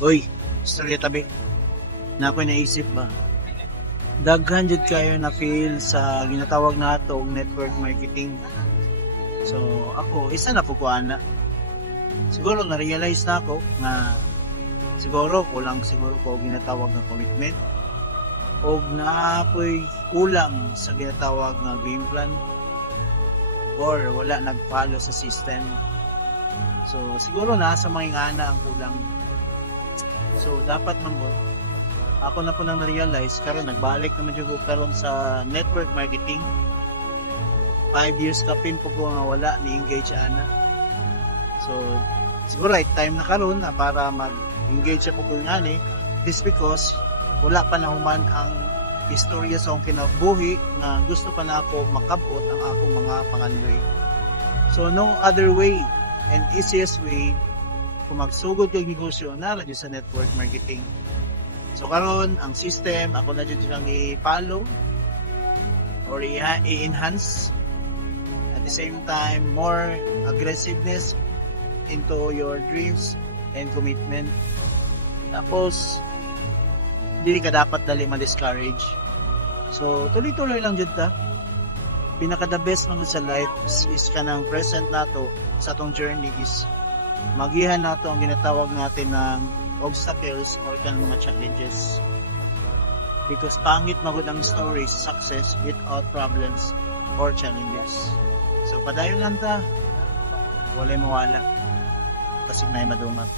Uy, istorya tabi. Na ako'y naisip ba? Daghan jud kayo na feel sa ginatawag nato og network marketing. So, ako, isa na po ko ana. Siguro na-realize na ako na siguro kulang siguro ko og ginatawag na commitment o naapoy kulang sa ginatawag na game plan or wala nag-follow sa system. So, siguro na sa mga ingana ang kulang. So, dapat man mo, ako na po nang na-realize, karon nagbalik naman yung karon sa network marketing. 5 years kapin po ko nga wala ni-engage ana. So, siguro right time na karon na para mag-engage ako ko nga ni. This because wala pa nahuman ang istorya sa akong kinabuhi na gusto pa na ako makabot ang akong mga pangandoy. So, no other way and easiest way kung magsugod yung negosyo na radyo sa network marketing. So karon ang system ako na dyan siyang i-follow or i-enhance, at the same time more aggressiveness into your dreams and commitment. Tapos dili ka dapat dali ma-discourage. So tuloy-tuloy lang dyan ta. Pinaka the best man sa life is kanang present nato sa atong journey is magihan nato ang ginatawag natin ng obstacles or kanang mga challenges. Because pangit magud ang story sa success without problems or challenges. So padayon lang ta, walay mawala. Kasi may madumat.